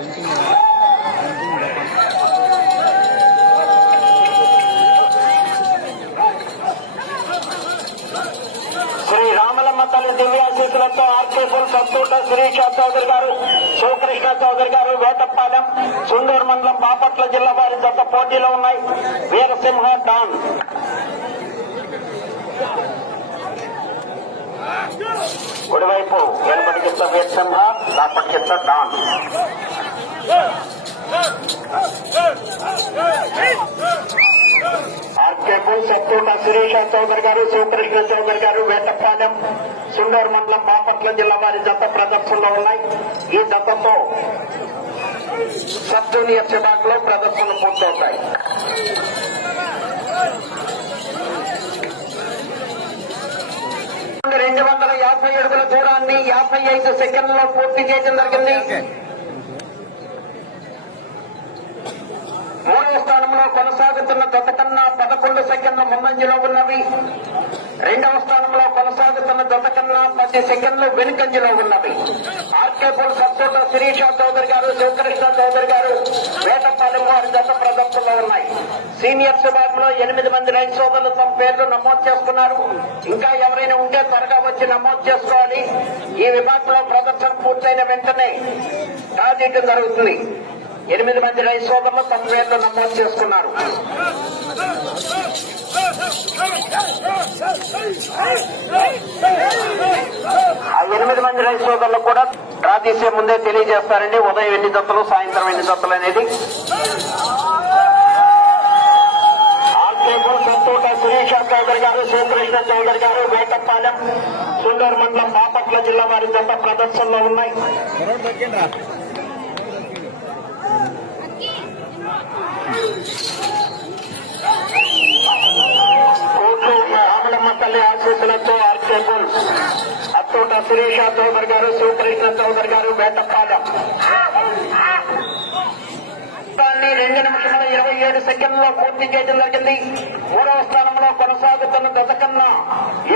శ్రీ రామలమ్మ తల్లి దివ్యాశీసులతో ఆర్కేపుల్ సత్తూట శిరీష చౌదరి గారు, శివకృష్ణ చౌదరి గారు, వేటపాలెం, సుందూరు మండలం, బాపట్ల జిల్లా వారి జత పోటీలో ఉన్నాయి. వీరసింహ డాన్ కుడివైపు వెనుబడి కింద వీరసింహ, బాపట్ల కింద డాన్. ఆర్కేపుల్ సత్తూట శిరీష చౌదరి గారు, శివకృష్ణ చౌదరి గారు, వేటపాలెం, సుందూరు మండలం, బాపట్ల జిల్లా వారి జత ప్రదర్శనలో ఉన్నాయి. ఈ జతతో సబ్ జూనియర్ విభాగంలో ప్రదర్శనలు పూర్తవుతాయి. రెండు 250 అడుగుల దూరాన్ని 55 సెకండ్లలో పూర్తి చేయడం జరిగింది. మూడవ స్థానంలో కొనసాగుతున్న జత కన్నా 11 సెకండ్ల ముందంజలో ఉన్నవి. రెండవ స్థానంలో కొనసాగుతున్న జత కన్నా 10 సెకండ్లు వెనుకంజలో ఉన్నవి. ఆర్కేపుల్ సత్తూట శిరీష చౌదరి గారు, శివకృష్ణ చౌదరి గారు, వేటపాలెం వారి జత ప్రదర్శనలో ఉన్నాయి. సీనియర్స్ విభాగంలో 8 మంది రైతు సోదరులు తమ పేర్లు నమోదు చేసుకున్నారు. ఇంకా ఎవరైనా ఉంటే త్వరగా వచ్చి నమోదు చేసుకోవాలి. ఈ విభాగంలో ప్రదర్శన పూర్తయిన వెంటనే రాజీయటం జరుగుతుంది. 8 మంది రైతు సోదరులు తమ పేర్లు నమోదు చేసుకున్నారు. ఆ 8 మంది రైతు సోదరులు కూడా డ్రా తీసే ముందే తెలియజేస్తారండి ఉదయం ఎన్ని జతలు, సాయంత్రం ఎన్ని జతలు అనేది. ఆర్కేపుల్ సత్తూట శిరీష చౌదరి గారు, శివకృష్ణ చౌదరి గారు, వేటపాలెం, సుందూరు మండలం, బాపట్ల జిల్లా వారి జత ప్రదర్శనలో ఉన్నాయి. కోట్లు రామలమ్మ తల్లి ఆశీస్సులతో ఆర్కేపుల్ సత్తూట శిరీష చౌదరి గారు, శివకృష్ణ చౌదరి గారు, వేటపాలెం 2 నిమిషముల 27 సెకండ్లలో పూర్తి చేయడం జరిగింది. మూడవ స్థానంలో కొనసాగుతున్న జత కన్నా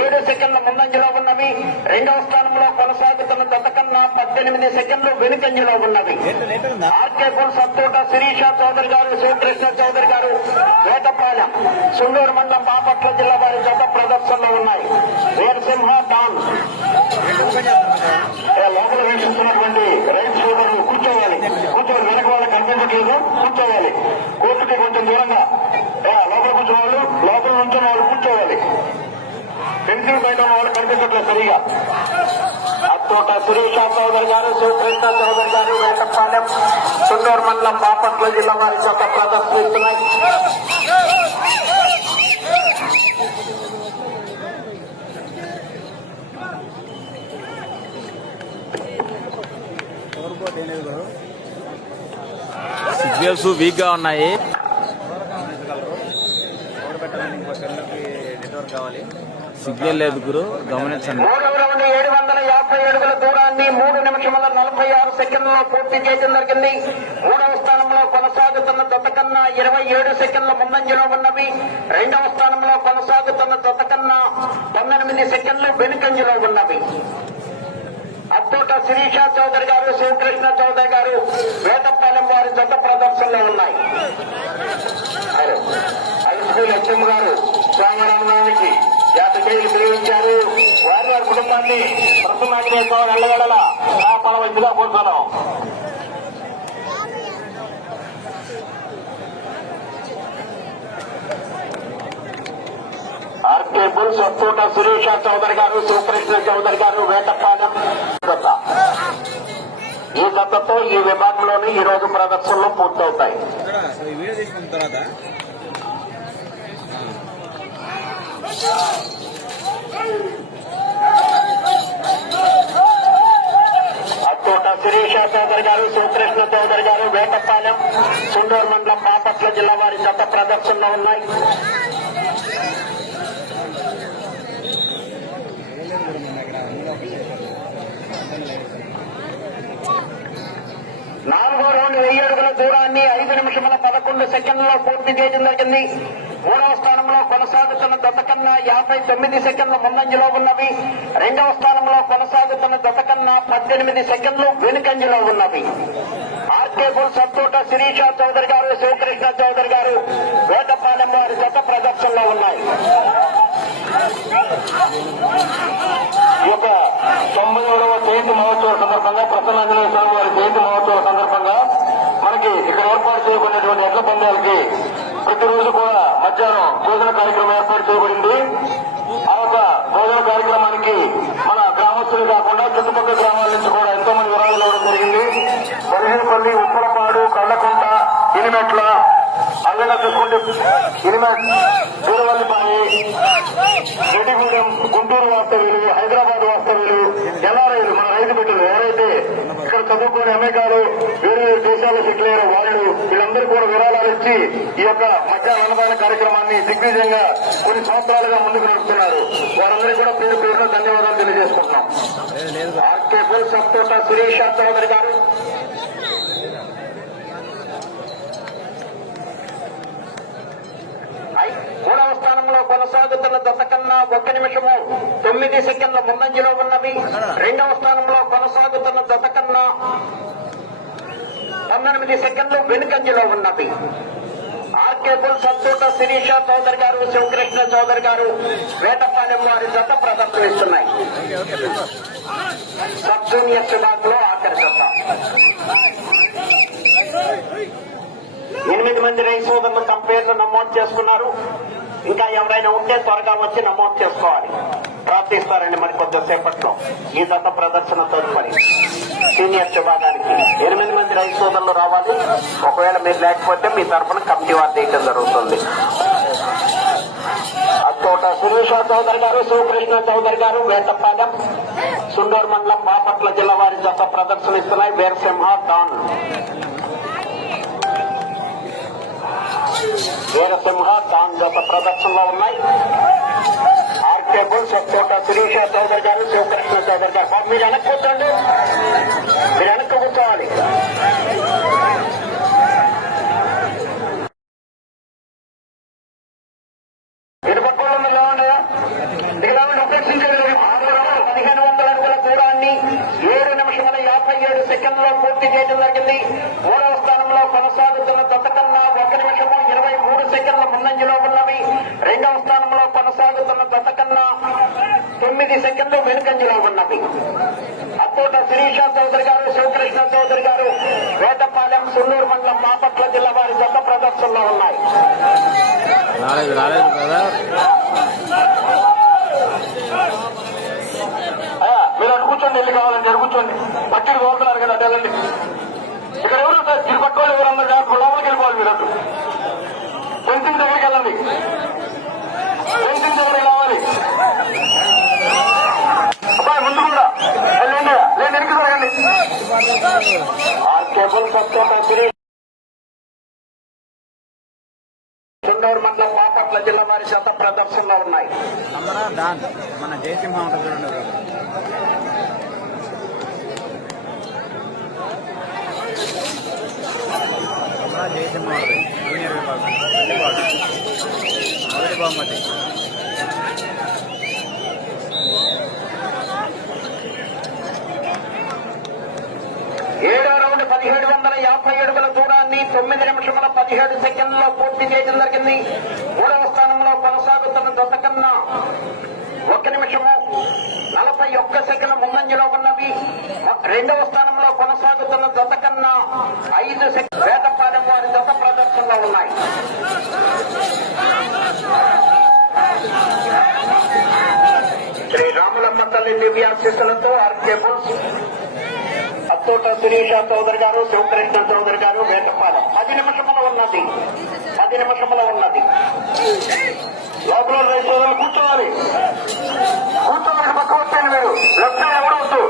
7 సెకండ్ల ముందంజలో ఉన్నవి. రెండవ స్థానంలో కొనసాగుతున్న జత కన్నా 18 సెకండ్లు వెనుకంజలో ఉన్నవి. ఆర్కేపుల్ సత్తూట శిరీష చౌదరి గారు, శివకృష్ణ చౌదరి గారు, వేటపాలెం, సుందూరు మండలం, బాపట్ల జిల్లా వారి జత ప్రదర్శనలో ఉన్నాయి. వీరసింహ డాన్ లోపల వీక్షిస్తున్నటువంటి రైతు సోదరులు కూర్చోవాలి. వెనక వాళ్ళకి కనిపించట్లేదు, కూర్చోవాలి. కోర్టుకి కొంచెం దూరంగా లోపల కూర్చోవాలి. లోపల నుంచి వాళ్ళు కూర్చోవాలి. పెన్సిల్ బయట వాళ్ళు కనిపించట్లేదు సరిగా. అత్తోట శిరీష చౌదరి గారు, శివకృష్ణ చౌదరి గారు, వేటపాలెం, సుందూరు మండలం, బాపట్ల జిల్లా వారి జత ప్రదర్శిస్తున్నాయి. సిగ్నల్స్ వీక్ గా ఉన్నాయి. సిగ్నల్ లేదు గురు, గమనించండి. 750 అడుగుల దూరాన్ని 3 నిమిషముల 46 సెకండ్లలో పూర్తి చేయడం జరిగింది. మూడవ స్థానంలో కొనసాగుతున్న జత కన్నా 27 సెకండ్ల ముందంజలో ఉన్నవి. రెండవ స్థానంలో కొనసాగుతున్న జత కన్నా 19 సెకండ్లు వెనుకంజలో ఉన్నవి. అత్తూట శిరీష చౌదరి గారు, శివకృష్ణ చౌదరి గారు, వేటపాలెం వారి జత ప్రదర్శనలో ఉన్నాయి. లక్ష్మ గారు శ్యామరామానికి జాతకేయులు తెలియజేశారు. వారి వారి కుటుంబాన్ని ప్రసన్నాగ్రేతో ఎల్లగడలా కాపాడవలసిగా కోరుతున్నాం. ఆర్కేపుల్ సత్తూట శిరీష చౌదరి గారు, శివకృష్ణ చౌదరి గారు, వేటపాలెం జత. ఈ జతతో ఈ విభాగంలోని ఈ రోజు ప్రదర్శనలు పూర్తవుతాయి. అత్తూట శిరీష చౌదరి గారు, శివకృష్ణ చౌదరి గారు, వేటపాలెం, సుందూరు మండలం, బాపట్ల జిల్లా వారి జత ప్రదర్శనలో ఉన్నాయి. నాలుగో రౌండ్ 1000 అడుగుల దూరాన్ని 5 నిమిషముల 11 సెకండ్లలో పూర్తి చేయడం జరిగింది. మూడవ స్థానంలో కొనసాగుతున్న జత కన్నా 59 సెకండ్ల ముందంజలో ఉన్నవి. రెండవ స్థానంలో కొనసాగుతున్న జత కన్నా 18 సెకండ్లు వెనుకంజలో ఉన్నవి. ఆర్కే ఆర్కేపుల్ సత్తోట శిరీష చౌదరి గారు, శివకృష్ణ చౌదరి గారు, వేటపాలెం వారి జత ప్రదర్శనలో ఉన్నాయి. ఈ యొక్క 90వ జయంతి మహోత్సవం సందర్భంగా, ప్రసన్నాంజనేయ స్వామి వారి జయంతి మహోత్సవం సందర్భంగా మనకి ఇక్కడ ఏర్పాటు చేయబడినటువంటి ఎడ్ల పందాలకి ప్రతిరోజు కూడా మధ్యాహ్నం భోజన కార్యక్రమం ఏర్పాటు చేయబడింది. ఆ యొక్క భోజన కార్యక్రమానికి మన గ్రామస్తులు కాకుండా చుట్టుపక్కల గ్రామాల నుంచి కూడా ఎంతో మంది విరాళాలు ఇవ్వడం జరిగింది. వరిజనపల్లి, ఉప్పలపాడు, కళ్ళకుంట, ఇనిమెట్ల, అల్లగా చూసుకుంటే ఇనిమెట్, దూరవల్లిపాయి, రెడ్డిగూడెం, గుంటూరు వాస్తవ్యులు, హైదరాబాద్ వాస్తవ్యులు, ఎన్ఆర్ఐలు, మన రైతు బిడ్డలు ఎవరైతే ఇక్కడ చదువుకుని అమెరికాలు, వేరే దేశాల్లో సెటిల్ అయిన వాళ్ళు, వీళ్ళందరూ కూడా విరాళాలు ఇచ్చి ఈ యొక్క మధ్యాహ్న అన్నదాన కార్యక్రమాన్ని దిగ్విజయంగా కొన్ని సంవత్సరాలుగా ముందుకు నడుపుతున్నారు. వారందరికీ కూడా పేరు పేరున ధన్యవాదాలు తెలియజేసుకుంటున్నాం. ఆర్కేపుల్ సత్తోట శిరీష చౌదరి గారు, మూడవ స్థానంలో కొనసాగుతున్న జత కన్నా 1 నిమిషము 9 సెకండ్ల ముందంజలో ఉన్నవి. రెండవ స్థానంలో కొనసాగుతున్న జత కన్నా 19 సెకండ్లు వెనుకంజలో ఉన్నవి. ఆర్కేపుల్ సత్తోట శిరీష చౌదరి గారు, శివకృష్ణ చౌదరి గారు, వేటపాలెం వారి జత ప్రదర్శనిస్తున్నాయి. సబ్ జూనియర్ విభాగంలో ఆఖరి జత 8 మంది రైతు సోదరులు తమ పేర్లు నమోదు చేసుకున్నారు. ఇంకా ఎవరైనా ఉంటే త్వరగా వచ్చి నమోదు చేసుకోవాలి. ప్రార్థిస్తారండి మరి కొద్దిసేపట్లో. ఈ దత్త ప్రదర్శన తదుపరి సీనియర్ విభాగానికి 8 మంది రైతు సోదరులు రావాలి. ఒకవేళ మీరు లేకపోతే మీ తరఫున కమిటీ వారు తీయడం జరుగుతుంది. అత్తోట శిరీష చౌదరి గారు, శివకృష్ణ చౌదరి గారు, వేటపాలెం, సుండూరు మండలం, బాపట్ల జిల్లా వారి జత ప్రదర్శనిస్తున్నాయి. వీరసింహ, డాన్, వీరసింహ, డాన్ జత ప్రదర్శనలో ఉన్నాయి. ఆర్కేపుల్ సత్తోట శిరీష చౌదరి గారు, శివకృష్ణ చౌదరి గారు. బాబు మీరు వెనక్కి కూర్చోండి, మీరు వెనక్కి కూర్చోవాలి. ఇరుపక్కల కావండియా దిగదామని ఉపేక్షించేది. 1500 అడుగుల దూరాన్ని 7 నిమిషముల 57 సెకండ్లో పూర్తి చేయడం జరిగింది. మూడవ స్థానంలో కొనసాగుతున్న జత కన్నా 1 నిమిషము 23 సెకండ్ల ముందంజలో ఉన్నవి. రెండవ స్థానంలో కొనసాగుతున్న జత కన్నా 9 సెకండ్లు వెనుకంజలో ఉన్నవి. అత్తోట శిరీష చౌదరి గారు, శివకృష్ణ చౌదరి గారు, వేటపాలెం, సున్నూరు మండలం, బాపట్ల జిల్లా వారి జత ప్రదర్శనలో ఉన్నాయి. రాలేదు కదా. మీరు అటు కూర్చోండి, వెళ్ళి కావాలండి అటు కూర్చోండి. పట్టికి కోరుతున్నారు కదా, అటు వెళ్ళండి. ఇక్కడ ఎవరు తిరిగి పట్టుకోవాలి, ఎవరన్నా లోపలికి వెళ్ళిపోవాలి. మీరు అటు ఫెన్సింగ్ దగ్గరికి వెళ్ళండి, ఫెన్సింగ్ దగ్గరికి రావాలి. అబ్బాయి ముందుకుండా వెళ్ళండి, లేదు వెనక్కి జరగండి. ఆర్కేపుల్ సత్తోట శిరీష సుండూరు మండలం, బాపట్ల జిల్లా వారి జత ప్రదర్శనలో ఉన్నాయి. డాన్ మన జయసింహ ఉంటుంది చూడండి. జయసింహ ఉంటుంది జూనియర్ విభాగం, మొదటి బహుమతి. ఏడో రౌండ్ 1750 అడుగుల దూరాన్ని 9 నిమిషముల 17 సెకండ్లో పూర్తి చేయడం జరిగింది. మూడవ స్థానంలో కొనసాగుతున్న జత కన్నా 1 నిమిషము 41 సెకండ్ల ముందంజలో ఉన్నవి. రెండవ స్థానంలో కొనసాగుతున్న జత కన్నా 5 సెకండ్ వేటపాలెం వారి జత ప్రదర్శనలో ఉన్నాయి. శ్రీ రాములమ్మ తల్లి దివ్యాశీస్సులతో ఆర్కేపుల్స్ అత్తోట శిరీష చౌదరి గారు, శివకృష్ణ చౌదరి గారు, వేటపాలెం 10 నిమిషముల ఉన్నది. 10 నిమిషముల ఉన్నది. లోపల రైతు సోదరులు కూర్చోవాలి, కూర్చోవాలి. పక్క వచ్చాను మీరు. లెఫ్ట్ సైడ్ ఎవరు వద్దు,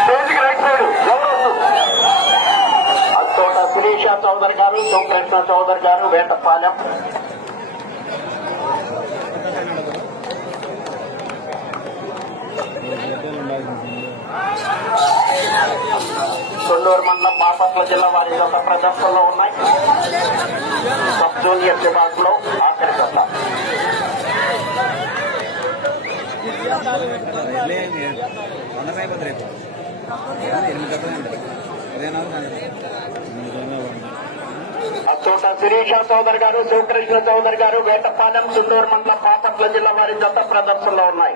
స్టేజ్కి రైట్ సైడ్ ఎవరు వద్దు. అత్తోట శిరీష చౌదరి గారు, శివకృష్ణ చౌదరి గారు, వేటపాలెం. సుండూరు మండలం, బాపట్ల జిల్లా వారి జత ప్రదర్శనలో ఉన్నాయి. సబ్ జూనియర్ విభాగంలో ఆఖరి జత. రేపు 8 గంటలు అచ్చోట శిరీష చౌదరి గారు, శివకృష్ణ చౌదరి గారు, వేటపాలెం, సుందూరు మండలం, బాపట్ల జిల్లా వారి జత ప్రదర్శనలో ఉన్నాయి.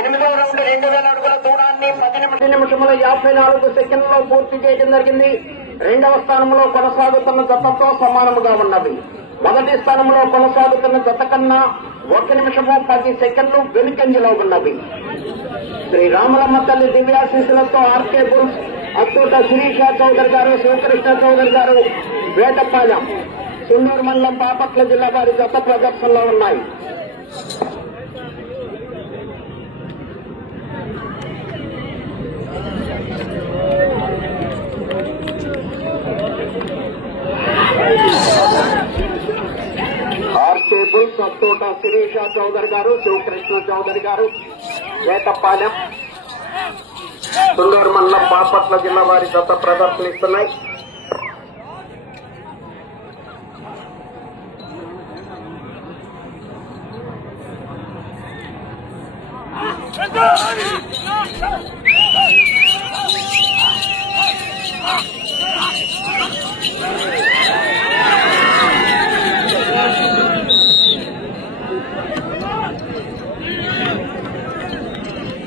ఎనిమిదో రౌండ్ 2000 అడుగుల దూరాన్ని 10 నిమిషముల 54 సెకండ్లో పూర్తి చేయడం జరిగింది. రెండవ స్థానంలో కొనసాగుతున్న జతతో సమానముగా ఉన్నవి. మొదటి స్థానంలో కొనసాగుతున్న జత కన్నా 1 నిమిషము 10 సెకండ్లు వెనుకంజలో ఉన్నవి. శ్రీ రామలమ్మ తల్లి దివ్యాశీసులతో ఆర్కే బుల్స్, అచ్చోట శిరీష చౌదరి గారు, శివకృష్ణ చౌదరి గారు, వేటపాలెం, సుందూరు మండలం, బాపట్ల జిల్లా వారి జత ప్రదర్శనలో ఉన్నాయి. ఆర్కే బుల్స్, అచ్చోట శిరీష చౌదరి గారు, శివకృష్ణ చౌదరి గారు, వేటపాలెం, సుందూరు మండలం, బాపట్ల జిల్లా వారి జత ప్రదర్శనిస్తున్నాయి.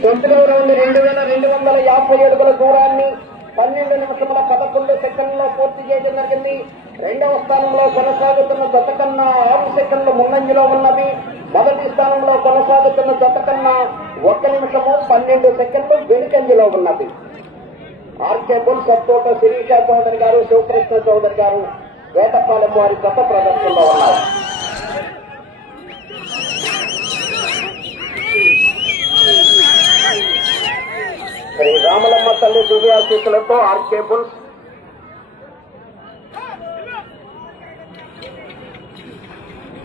తొమ్మిదవ రౌండ్ 2250 అడుగుల దూరాన్ని 12 నిమిషముల 11 సెకండ్లో పూర్తి చేయడం జరిగింది. రెండవ స్థానంలో కొనసాగుతున్న జత కన్నా 6 సెకండ్లు ముందంజలో ఉన్నవి. మొదటి స్థానంలో కొనసాగుతున్న జత కన్నా 1 నిమిషము 12 సెకండ్లు వెనుకంజలో ఉన్నవి. ఆర్కే బుల్స్, అచ్చోట శిరీష చౌదరి గారు, శివకృష్ణ చౌదరి గారు, వేటపాలెం వారి జత ప్రదర్శనలో ఉన్నారు. శ్రీ రామలమ్మ తల్లి దివ్యాశీసులతో ఆర్కే బుల్స్,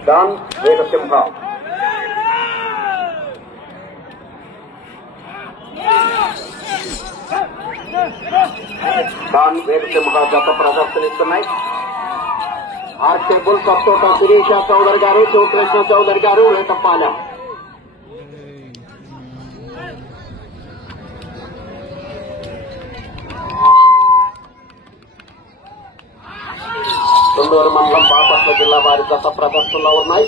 డాన్ వీరసింహ, జత ప్రదర్శనిస్తున్నాయి. ఆర్కే బుల్స్, అచ్చోట శిరీష చౌదరి గారు, శివకృష్ణ చౌదరి గారు, వేటపాలెం. సుందూరు మండలం, బాపట్ల జిల్లా వారి జత ప్రదర్శనలో ఉన్నాయి.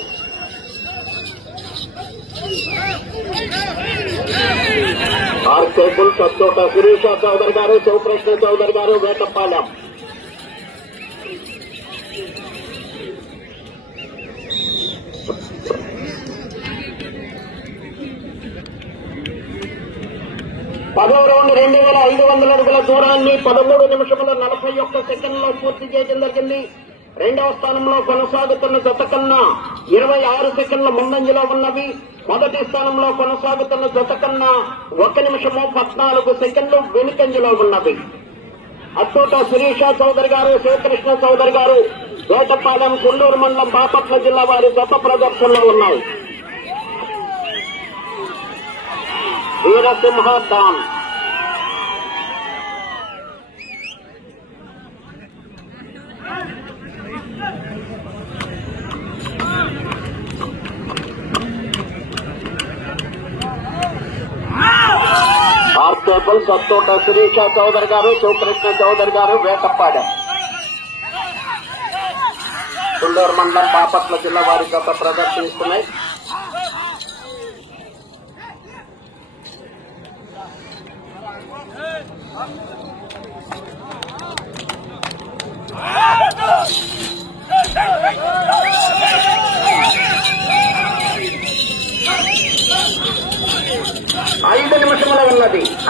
ఆర్కే బుల్స్, అచ్చోట శిరీష చౌదరి గారు, శివకృష్ణ చౌదరి గారు, వేటపాలెం. పదో రౌండ్ 2500 అడుగుల దూరాన్ని 13 నిమిషముల 41 సెకండ్లో పూర్తి చేయడం జరిగింది. రెండవ స్థానంలో కొనసాగుతున్న జత కన్నా 26 సెకండ్ల ముందంజలో ఉన్నవి. మొదటి స్థానంలో కొనసాగుతున్న జత కన్నా 1 నిమిషము 14 సెకండ్లు వెనుకంజలో ఉన్నవి. అచ్చోట శిరీష చౌదరి గారు, శివకృష్ణ చౌదరి గారు, వేటపాలెం, కొల్లూరు మండలం, బాపట్ల జిల్లా వారి జత ప్రదర్శనలో ఉన్నాయి. వీరసింహ, డాన్. ఆర్కే బుల్స్, అచ్చోట శిరీష చౌదరి గారు, శివకృష్ణ చౌదరి గారు, వేటపాలెం, సుందూరు మండలం, బాపట్ల జిల్లా వారి జత ప్రదర్శిస్తున్నాయి.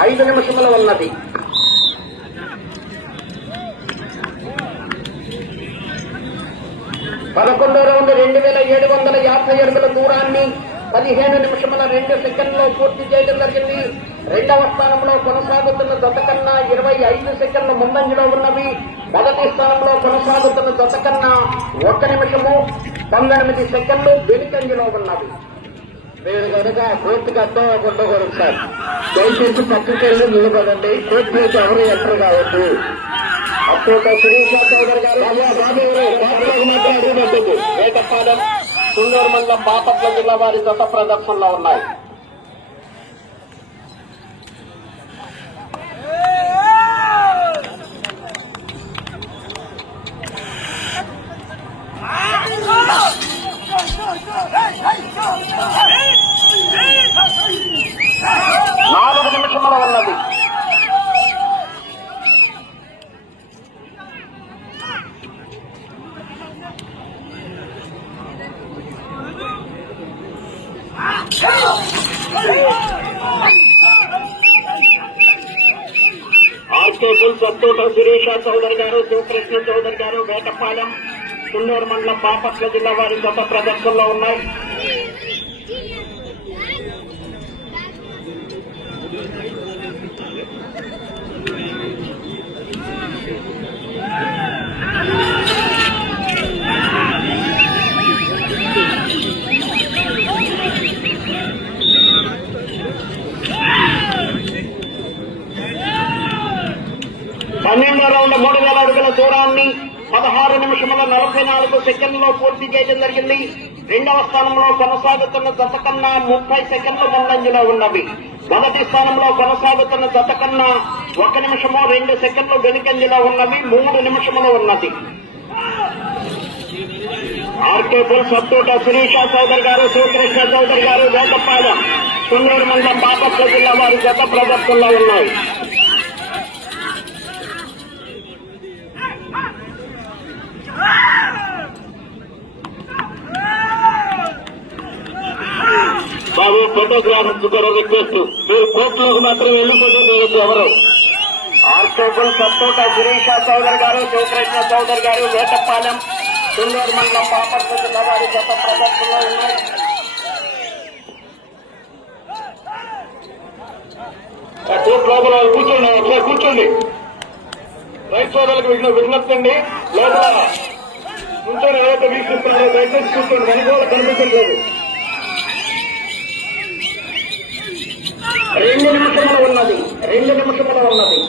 ఐదు నిమిషముల ఉన్నది. 11వ రౌండ్ 2750 అడుగుల దూరాన్ని 15 నిమిషముల 2 సెకండ్లో పూర్తి చేయడం జరిగింది. రెండవ స్థానంలో కొనసాగుతున్న జత కన్నా 25 సెకండ్ల ముందంజలో ఉన్నవి. మొదటి స్థానంలో కొనసాగుతున్న జత కన్నా 1 నిమిషము 19 సెకండ్లు వెనుకంజలో ఉన్నవి. మీరు కనుక పూర్తిగా అర్థం సార్, దయచేసి పక్కకెళ్ళి నిలబడండి. కోర్టు ఎవరు ఎంటర్ కావద్దు. అచ్చోట శిరీష చౌదరి గారు, వేటపాలెం, సుందూరు మండలం, బాపట్ల జిల్లా వారి జత ప్రదర్శనలో ఉన్నాయి. ఆర్కేపుల్ సత్తోట శిరీష చౌదరి గారు, శివకృష్ణ చౌదరి గారు, వేటపాలెం, కుండూరు మండలం బాపట్ల జిల్లా వారి గత ప్రదర్శనలో ఉన్నాయి. పన్నెండో రౌండ్ 3000 అడుగుల దూరాన్ని 16 నిమిషముల 44 సెకండ్లో పూర్తి చేయడం జరిగింది. రెండవ స్థానంలో కొనసాగుతున్న జత కన్నా 30 సెకండ్లు ముందంజలో ఉన్నవి. మొదటి స్థానంలో కొనసాగుతున్న జత కన్నా 1 నిమిషము 2 సెకండ్లు వెనుకంజలో ఉన్నవి. 3 నిమిషములు ఉన్నది. ఆర్కేపుల్ సత్తోట శిరీష చౌదరి గారు, శివకృష్ణ చౌదరి గారు, వేటపాలెం, కుండూరు మండలం బాపట్ల జిల్లా వారి గత ప్రదర్శనలో ఉన్నాయి. బాబు ఫోటోగ్రాఫర్స్ కూడా రిక్వెస్ట్, మీరు కోర్టులోకి మాత్రం వెళ్ళి ఫోటో తీయచ్చు. ఎవరు? ఆర్కేపుల్ సత్తోట శిరీష చౌదరి గారు, శివకృష్ణ చౌదరి గారు, వేటపాలెం, కుండూరు మండలం బాపట్ల జిల్లా వారి గత ప్రదర్శనలో ఉన్నాయి. లోపల కూర్చోండి, అట్లా కూర్చోండి. రైతు సోదరులకు విజ్ఞప్తి అండి, లోపల కూర్చొని ఎవరైతే వీక్షిస్తున్నారో దయచేసి కూర్చోండి, వెనుకోవాలి కనిపించట్లేదు. 2 నిమిషములు ఉన్నది. 2 నిమిషములు ఉన్నది.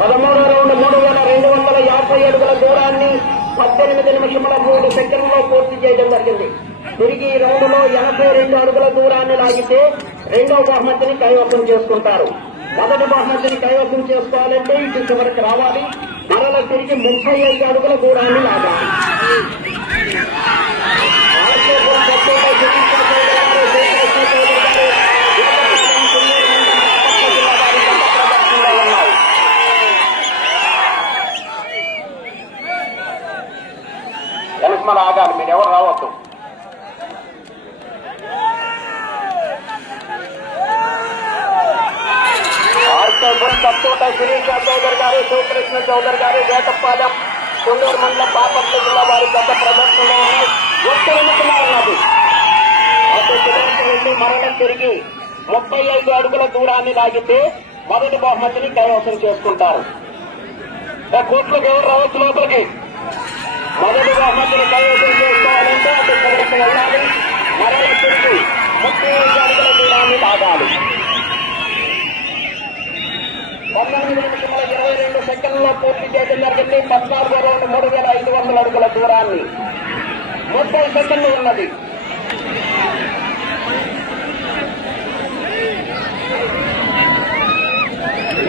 పదమూడో రౌండ్ 3250 అడుగుల దూరాన్ని 18 నిమిషముల 3 సెకండ్లో పూర్తి చేయడం జరిగింది. తిరిగి ఈ రౌండ్ లో 82 అడుగుల దూరాన్ని లాగితే రెండవ బహుమతిని కైవసం చేసుకుంటారు. మొదటి బహుమతిని కైవసం చేసుకోవాలంటే ఇటు చివరికి రావాలి. మరల తిరిగి 35 అడుగుల దూరాన్ని లాగాలి. మన ఆగాలి, మీరు ఎవరు రావద్దు. ఆర్కేపుల్ సత్తోట శిరీష చౌదరి గారు, శివకృష్ణ చౌదరి గారు, వేటపాలెం, కుండూరు మండలం బాపట్ల జిల్లా వారి గత ప్రదర్శనలో ఉన్నాయి. 1 నిమిషమే ఉన్నది. వెళ్లి మరణం తిరిగి 35 అడుగుల దూరాన్ని లాగితే మొదటి బహుమతిని కైవసం చేసుకుంటారు. కోట్లకు ఎవరు రావచ్చు లోపలికి? మొదటి బహుమతిని కైవసం చేసుకోవాలంటే అటు చివరికి వెళ్ళాలి. మరల తిరిగి 35 అడుగుల దూరాన్ని లాగాలి. 19 నిమిషముల 22 సెకండ్లో పూర్తి చేయడం జరిగింది. 14 రౌండ్ 3500 అడుగుల దూరాన్ని 30 సెకండ్లు ఉన్నది.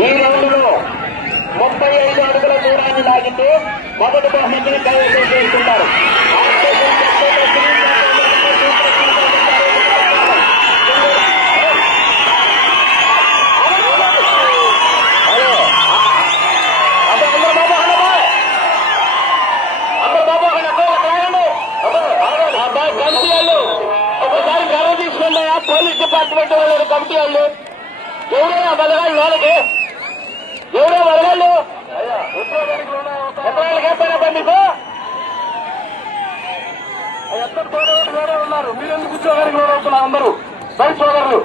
ఈ రౌండ్ లో 35 అడుగుల దూరాన్ని లాగితే మొదటి బహుమతిని కైవసం చేసుకుంటారు. ఒకసారి గర్వ తీసుకోండి. పోలీస్ డిపార్ట్మెంట్ వాళ్ళు, కమిటీ వాళ్ళు, ఎవరైనా బలగాళ్ళు వాళ్ళకి, ఎవరో బలగాళ్ళు ఎక్కడికి అయిపోయినా మీకు ఎక్కడ వేరే ఉన్నారు. మీరెందుకు ఉద్యోగానికి లోన్ అవుతున్నారు? అందరూ బయట సోదరులు